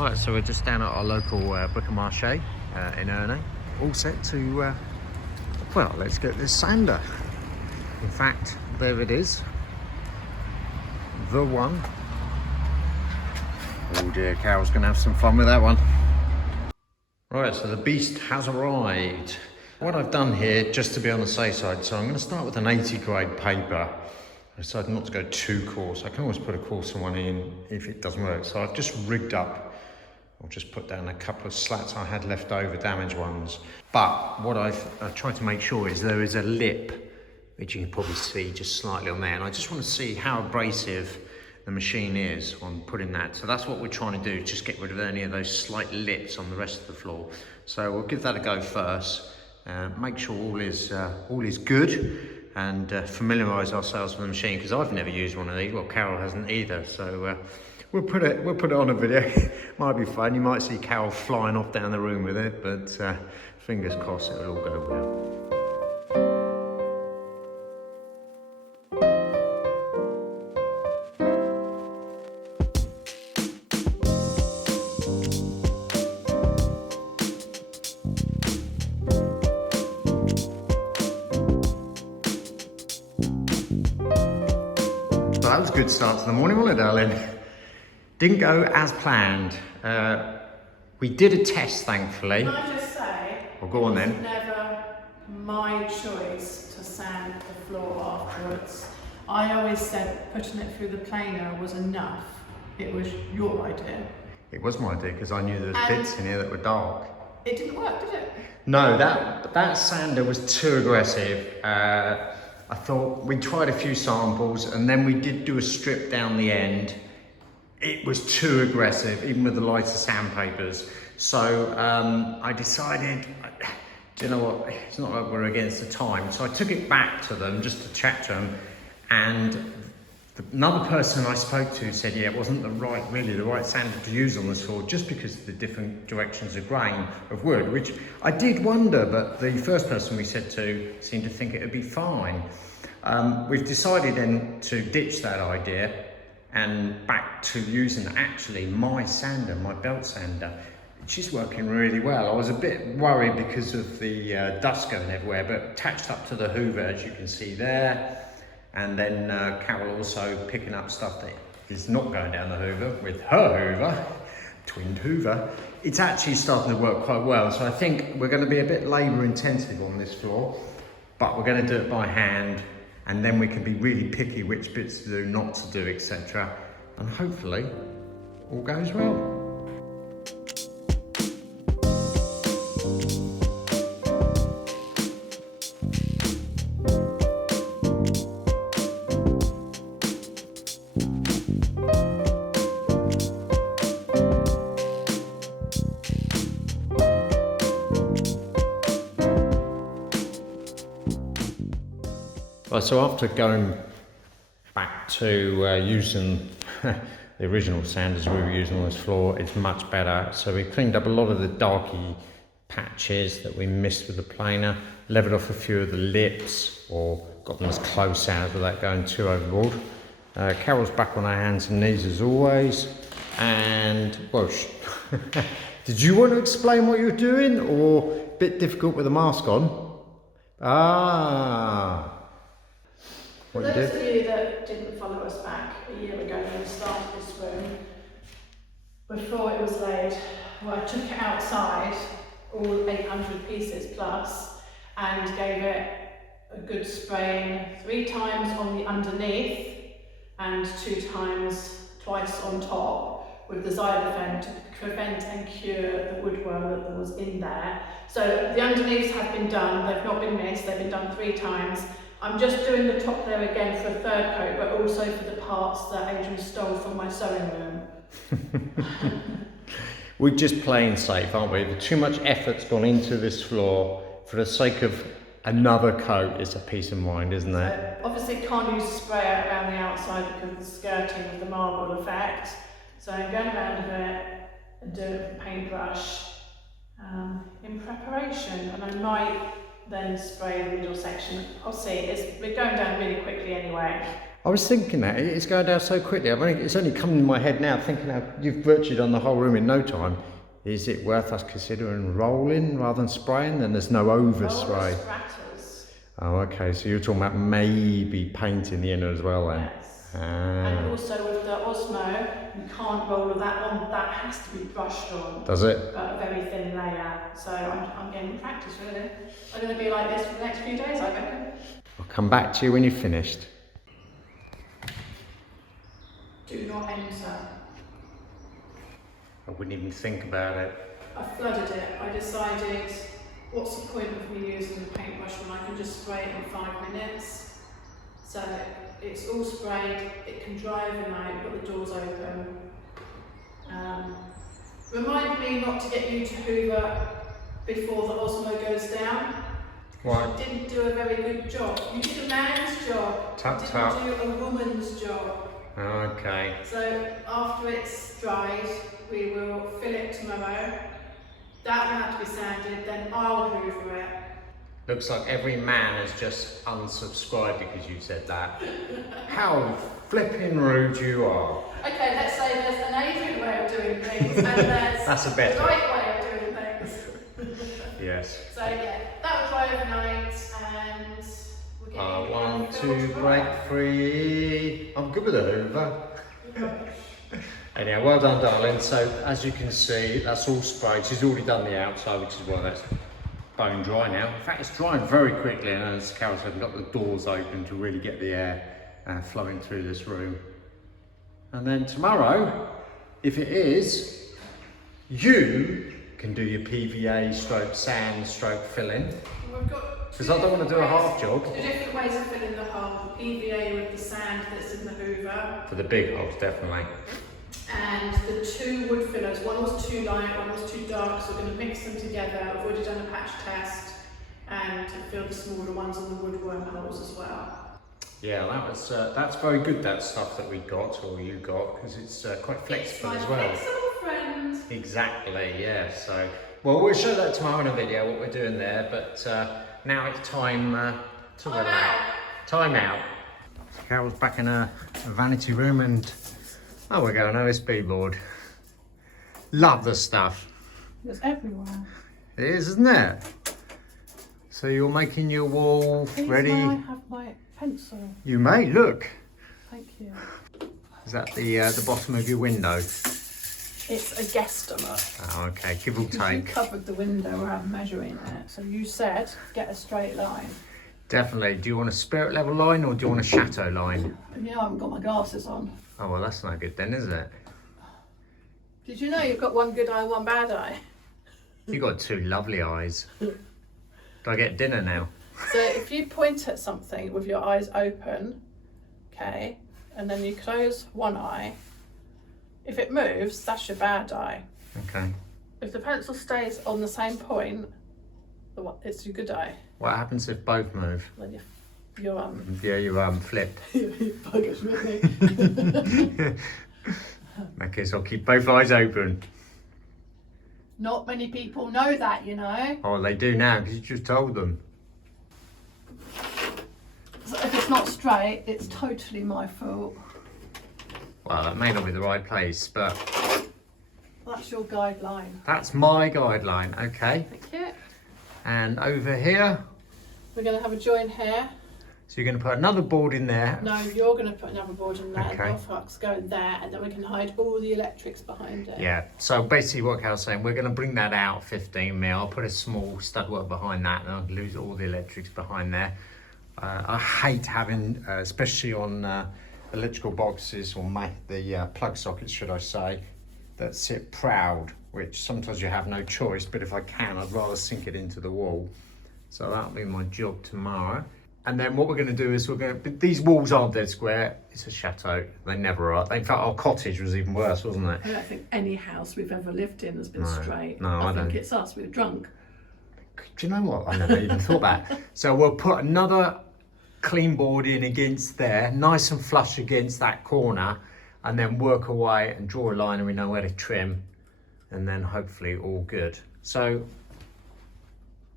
Right, so we're just down at our local bric-a-marché in Ernay, all set to, well, let's get this sander. In fact, there it is, the one. Oh dear, Carol's gonna have some fun with that one. Right, so the beast has arrived. What I've done here, just to be on the safe side, so I'm gonna start with an 80 grade paper. I decided not to go too coarse. I can always put a coarser one in if it doesn't work. So I've just rigged up, I'll just put down a couple of slats I had left over, damaged ones. But what I've tried to make sure is there is a lip, which you can probably see just slightly on there. And I just want to see how abrasive the machine is on putting that. So that's what we're trying to do, just get rid of any of those slight lips on the rest of the floor. So we'll give that a go first. Make sure all is good, and familiarise ourselves with the machine, because I've never used one of these. Well, Carol hasn't either. So we'll put it on a video. Might be fun. You might see Carol flying off down the room with it, but fingers crossed it'll all go well. That was a good start to the morning, wasn't it, darling? Didn't go as planned. We did a test, thankfully. Can I just say, well, go on then. It was never my choice to sand the floor afterwards. I always said putting it through the planer was enough. It was your idea. It was my idea, because I knew there was bits in here that were dark. It didn't work, did it? No, that sander was too aggressive. I thought we tried a few samples, and then we did do a strip down the end. It was too aggressive, even with the lighter sandpapers. So I decided, do you know what, it's not like we're against the time. So I took it back to them just to chat to them, and another person I spoke to said, yeah, it wasn't really the right sander to use on this floor, just because of the different directions of grain of wood, which I did wonder, but the first person we said to seemed to think it would be fine. We've decided then to ditch that idea and back to using actually my sander, my belt sander. She's working really well. I was a bit worried because of the dust going everywhere, but attached up to the hoover, as you can see there. And then Carol also picking up stuff that is not going down the hoover with her hoover, twinned hoover. It's actually starting to work quite well. So I think we're going to be a bit labour intensive on this floor, but we're going to do it by hand, and then we can be really picky which bits to do, not to do, etc. And hopefully all goes well. Well, so after going back to using the original sanders we were using on this floor, it's much better. So we cleaned up a lot of the darky patches that we missed with the planer, leveled off a few of the lips, or got them as close as without going too overboard. Carol's back on her hands and knees as always. And, whoosh. Did you want to explain what you're doing, or a bit difficult with the mask on? Ah. For those of you that didn't follow us back a year ago when we started this room, before it was laid, well, I took it outside, all 800 pieces plus, and gave it a good spraying 3 times on the underneath and 2 times, twice on top, with the xylophone to prevent and cure the woodworm that was in there. So the underneaths have been done, they've not been missed, they've been done 3 times. I'm just doing the top there again for a 3rd coat, but also for the parts that Adrian stole from my sewing room. We're just playing safe, aren't we? Too much effort's gone into this floor for the sake of another coat. It's a peace of mind, isn't it? So obviously can't use sprayer around the outside because of the skirting of the marble effect. So I'm going around a bit and do it with a paintbrush in preparation, and I might then spray the middle section. I'll see, we're going down really quickly anyway. I was thinking that it's going down so quickly. It's only come in my head now, thinking how you've virtually done the whole room in no time. Is it worth us considering rolling rather than spraying? Then there's no overspray. Spratters. Oh, okay. So you're talking about maybe painting the inner as well then? Yes. And also with the Osmo, you can't roll that on. That has to be brushed on. Does it? But a very thin layer. So I'm getting practice really. I'm going to be like this for the next few days, I reckon. I'll come back to you when you're finished. Do not enter. I wouldn't even think about it. I flooded it. I decided, what's the point of me using the paintbrush when I can just spray it in 5 minutes? So it's all sprayed, it can dry overnight, but the door's open. Remind me not to get you to hoover before the Osmo goes down. Why? You didn't do a very good job. You did a man's job. Tap, you tap. didn't do a woman's job. Okay. So after it's dried, we will fill it tomorrow. That will have to be sanded, then I'll hoover it. Looks like every man has just unsubscribed because you said that. How flipping rude you are. Okay, let's say there's an Adrian way of doing things and there's That's a better. the right way of doing things. Yes. So yeah, that will dry overnight and we'll get 1, 2, break 3. I'm good with the hoover. Anyhow, well done, darling. So as you can see, that's all sprayed. She's already done the outside, which is why that's bone dry now. In fact, it's drying very quickly, and as Carol said, we've got the doors open to really get the air flowing through this room. And then tomorrow, if it is, you can do your PVA stroke sand stroke filling. Because I don't want to do a half job. 2 different ways of filling the hole. The PVA with the sand that's in the hoover. For the big holes, definitely. And the 2 wood fillers, one was too light, one was too dark, so we're going to mix them together. I've already done a patch test and to fill the smaller ones on the wood wormholes as well. Yeah, that's very good, that stuff that we got, or you got, because it's quite flexible as well. Flexible friend. Exactly, yeah. So, well, we'll show that tomorrow in a video, what we're doing there, but now it's time to relax. Time out. Carol's back in her vanity room and oh, we're going OSB board. Love the stuff. It's everywhere. It is, isn't it? So you're making your wall ready. May I have my pencil? You may, look. Thank you. Is that the bottom of your window? It's a guesstimate. Oh, okay, give or You take. covered the window where I'm measuring it. So you said, get a straight line. Definitely. Do you want a spirit level line or do you want a chateau line? You know I haven't got my glasses on. Oh, well, that's no good then, is it? Did you know you've got one good eye, one bad eye? You got 2 lovely eyes. Do I get dinner now? So if you point at something with your eyes open, okay, and then you close one eye, if it moves, that's your bad eye. Okay. If the pencil stays on the same point, it's your good eye. What happens if both move? Then you're Yeah, you flipped. buggers with me. Okay, so I'll keep both eyes open. Not many people know that, you know. Oh, they do now because you just told them. So if it's not straight, it's totally my fault. Well, that may not be the right place, but That's your guideline. that's my guideline. Okay. Thank you. And over here, We're going to have a join here. so you're going to put another board in there. No, you're going to put another board in there. Okay. And the hooks go in there, and then we can hide all the electrics behind it. Yeah, so basically what Carol's saying, we're going to bring that out 15 mil. I'll put a small stud work behind that and I'll lose all the electrics behind there. I hate having, especially on electrical boxes or the plug sockets, should I say, that sit proud, which sometimes you have no choice, but if I can, I'd rather sink it into the wall. So that'll be my job tomorrow. And then what we're going to do is these walls aren't dead square. It's a chateau. They never are. In fact, our cottage was even worse, wasn't it? I don't think any house we've ever lived in has been straight. No, I think don't. it's us. We're drunk. Do you know what? I never even thought that. So we'll put another clean board in against there, nice and flush against that corner, and then work away and draw a line and we know where to trim, and then hopefully all good. So,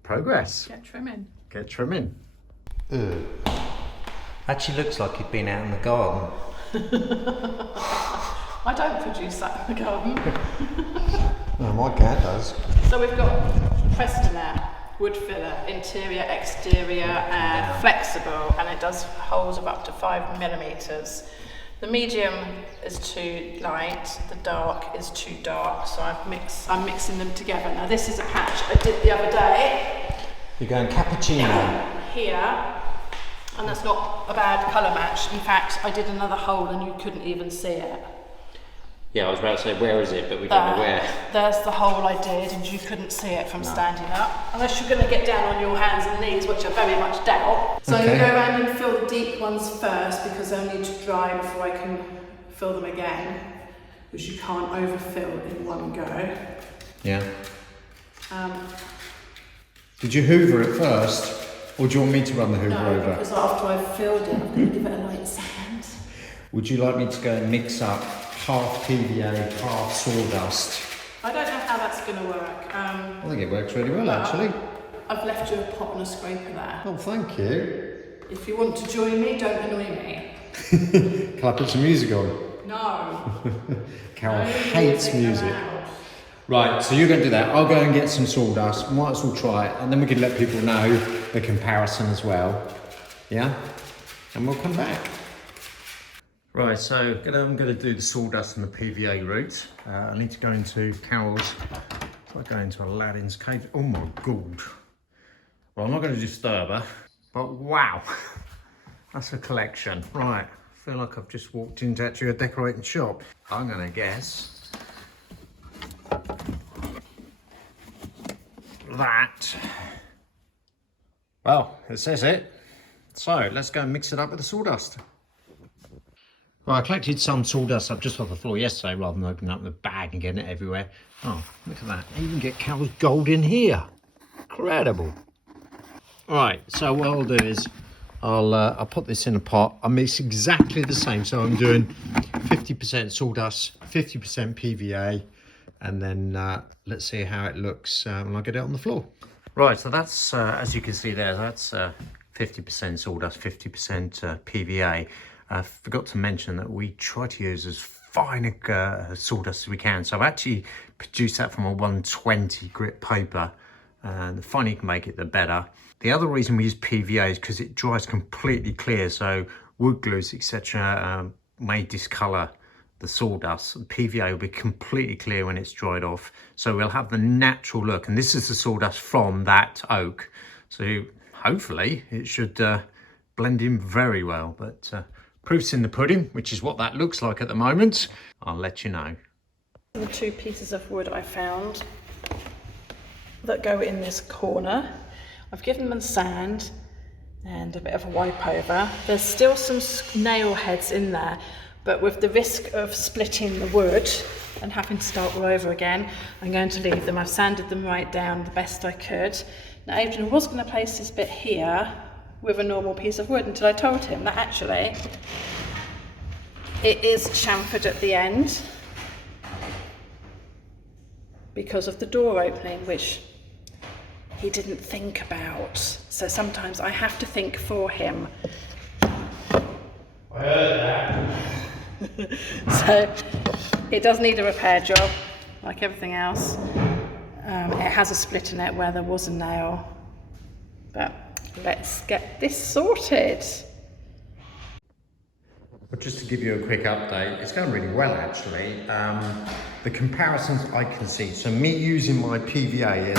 progress. Get trimming. Get trimming. Actually looks like you've been out in the garden. I don't produce that in the garden. No, my cat does. So we've got Prestonite, wood filler, interior, exterior, and flexible, and it does holes of up to 5mm. The medium is too light, the dark is too dark, so I'm mixing them together. Now this is a patch I did the other day. You're going cappuccino. Here, and that's not a bad colour match. In fact, I did another hole and you couldn't even see it. Yeah, I was about to say, where is it? But we don't know where. There's the hole I did, and you couldn't see it from standing up. Unless you're going to get down on your hands and knees, which I very much doubt. So I'm going to go around and fill the deep ones first, because they'll need to dry before I can fill them again. Because you can't overfill in one go. Yeah. Did you hoover it first? Or do you want me to run the hoover over? No, because after I've filled it, I'm going to give it a light sand. Would you like me to go and mix up half PVA, half sawdust? I don't know how that's going to work. I think it works really well, actually. I've left you a pot and a scraper there. Oh, thank you. If you want to join me, don't annoy me. Can I put some music on? No. Carol hates music. Right, so you're going to do that. I'll go and get some sawdust. Might as well try it, and then we can let people know the comparison as well. Yeah? And we'll come back. Right, so I'm going to do the sawdust and the PVA route. I need to go into Carol's. So I go into Aladdin's cave. Oh my God. Well, I'm not going to disturb her, but wow, that's a collection. Right, I feel like I've just walked into actually a decorating shop. I'm going to guess that, well, it says it. So let's go and mix it up with the sawdust. Well, I collected some sawdust up just off the floor yesterday rather than opening up the bag and getting it everywhere. Oh, look at that. I even get Carol's gold in here. Incredible. Right, so what I'll do is I'll put this in a pot. I mix exactly the same. So I'm doing 50% sawdust, 50% PVA, and then let's see how it looks when I get it on the floor. Right, so that's, as you can see there, that's 50% sawdust, 50% PVA. I forgot to mention that we try to use as fine a sawdust as we can. So I've actually produced that from a 120 grit paper. The finer you can make it, the better. The other reason we use PVA is because it dries completely clear. So wood glues, etc. May discolour the sawdust. The PVA will be completely clear when it's dried off. So we'll have the natural look. And this is the sawdust from that oak. So hopefully it should blend in very well. But proof's in the pudding, which is what that looks like at the moment. I'll let you know. The two pieces of wood I found that go in this corner, I've given them sand and a bit of a wipe over. There's still some nail heads in there, but with the risk of splitting the wood and having to start all over again, I'm going to leave them. I've sanded them right down the best I could. Now Adrian was going to place this bit here with a normal piece of wood until I told him that actually it is chamfered at the end because of the door opening, which he didn't think about. So sometimes I have to think for him. I heard that. So it does need a repair job, like everything else. It has a split in it where there was a nail, but let's get this sorted. But just to give you a quick update, it's going really well actually. The comparisons I can see, so me using my PVA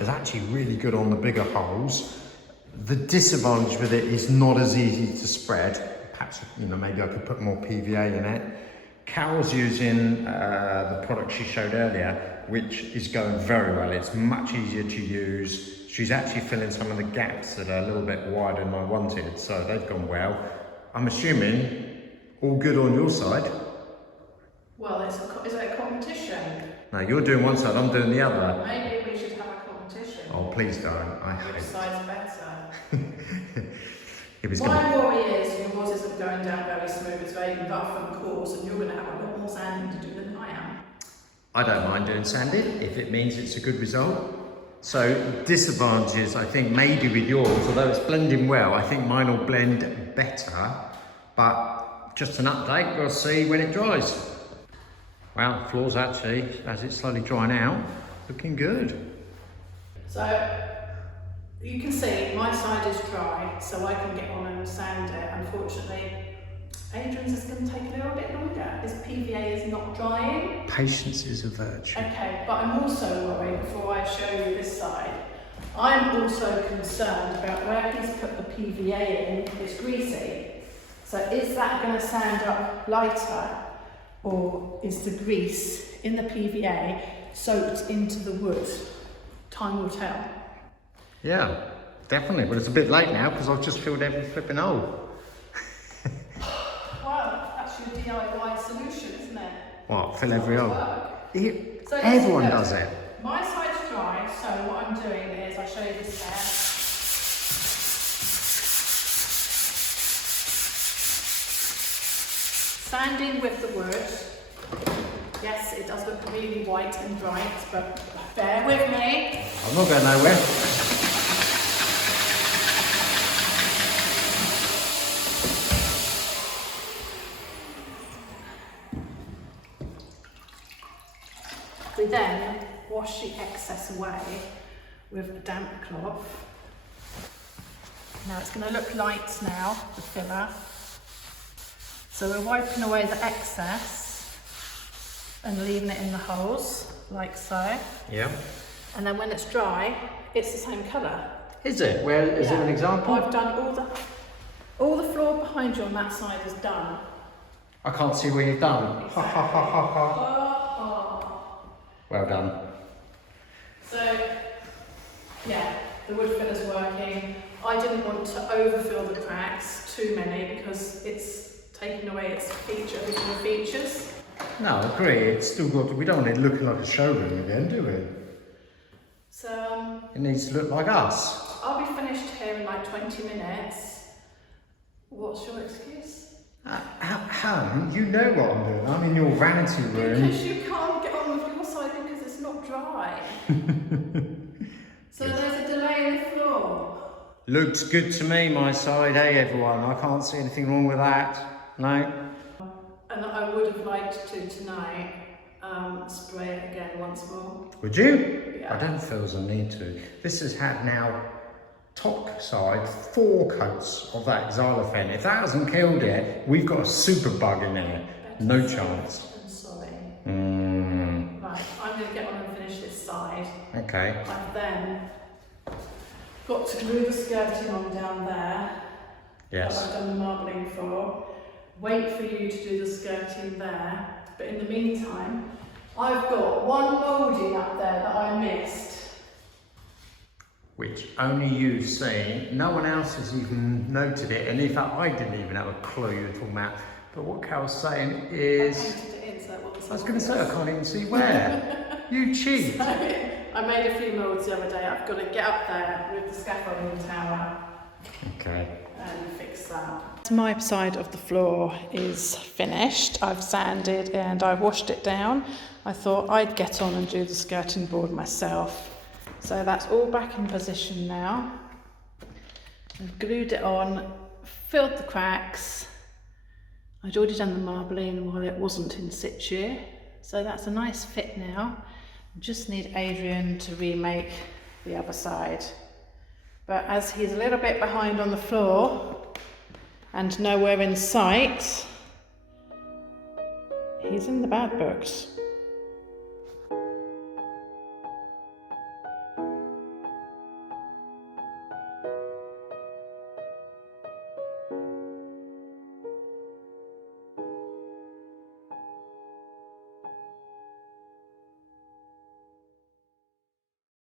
is actually really good on the bigger holes. The disadvantage with it is not as easy to spread. Perhaps, maybe I could put more PVA in it. Carol's using the product she showed earlier, which is going very well. It's much easier to use. She's actually filling some of the gaps that are a little bit wider than I wanted, so they've gone well. I'm assuming all good on your side. Well, is it a competition? No, you're doing one side, I'm doing the other. Maybe we should have a competition. Oh, please don't. I hate Which side's better? it. Was My worry is your horse isn't going down very smooth, it's very rough and coarse, and you're going to have a lot more sanding to do than I am. I don't mind doing sanding if it means it's a good result. So disadvantages, I think maybe with yours, although it's blending well, I think mine will blend bit better, but just an update, we'll see when it dries. Well, floor's actually, as it's slowly drying out, looking good. So you can see my side is dry, so I can get on and sand it. Unfortunately, Adrian's is going to take a little bit longer. His PVA is not drying. Patience is a virtue. Okay, but I'm also worried, before I show you this side, I'm also concerned about where he's put the PVA in. It's greasy. So is that going to sand up lighter, or is the grease in the PVA soaked into the wood? Time will tell. Yeah, definitely, but it's a bit late now because I've just filled every flipping hole. Well, that's your DIY solution, isn't it? What, fill every hole? So Everyone does it. My side's dry, so what I'm doing is, I'll show you this there. Sanding with the wood. Yes, it does look really white and bright, but bear with me. I'm not going nowhere. We then wash the excess away with a damp cloth. Now it's going to look light now, the filler. So we're wiping away the excess and leaving it in the holes, like so. Yeah. And then when it's dry, it's the same colour. Is it? Where is it an example? I've done all the floor behind you on that side is done. I can't see where you've done. Exactly. Ha ha ha ha ha. Oh. Well done. So, yeah, the wood filler's working. I didn't want to overfill the cracks, too many, because it's taking away its original features. No, I agree. It's still got. We don't want it looking like a showroom again, do we? So, It needs to look like us. I'll be finished here in like 20 minutes. What's your excuse? Hun, you know what I'm doing. I'm in your vanity room. Because you can't get on with your side because it's not dry. So there's a delay in the floor. Looks good to me, my side. Hey, everyone. I can't see anything wrong with that. No. And I would have liked to tonight spray it again once more. Would you? Yeah. I don't feel as I need to. This has had now top side 4 coats of that xylophane. If that hasn't killed it, we've got a super bug in there. No chance. I'm sorry. Right, I'm going to get on and finish this side. okay. I've then got to glue the skirting on down there. Yes. That I've done the marbling for. Wait for you to do the skirting there. But in the meantime, I've got one moulding up there that I missed. Which only you've seen. No one else has even noted it. And in fact, I didn't even have a clue you were talking about. But what Carol's saying is... I painted it in so it wasn't I was going to say, I can't even see where. You cheat. So, I made a few moulds the other day. I've got to get up there with the scaffolding tower. Okay. And fix that. My side of the floor is finished. I've sanded and I've washed it down. I thought I'd get on and do the skirting board myself. So that's all back in position now. I've glued it on, filled the cracks. I'd already done the marbling while it wasn't in situ. So that's a nice fit now. Just need Adrian to remake the other side. But as he's a little bit behind on the floor and nowhere in sight, he's in the bad books.